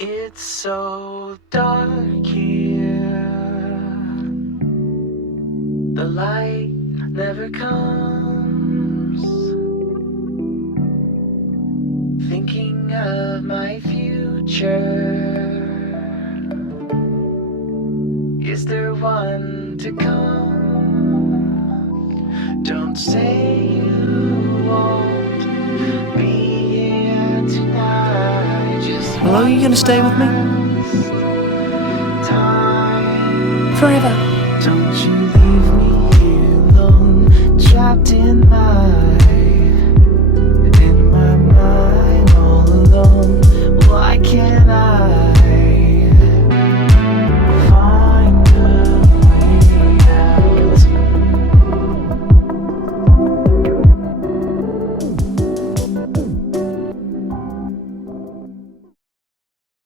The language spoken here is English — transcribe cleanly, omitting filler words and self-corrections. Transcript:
It's so dark here. The light never comes. Thinking of my future. Is there one to come? Don't say you won't be here tonight. Just How long are you gonna stay with me? time. Forever.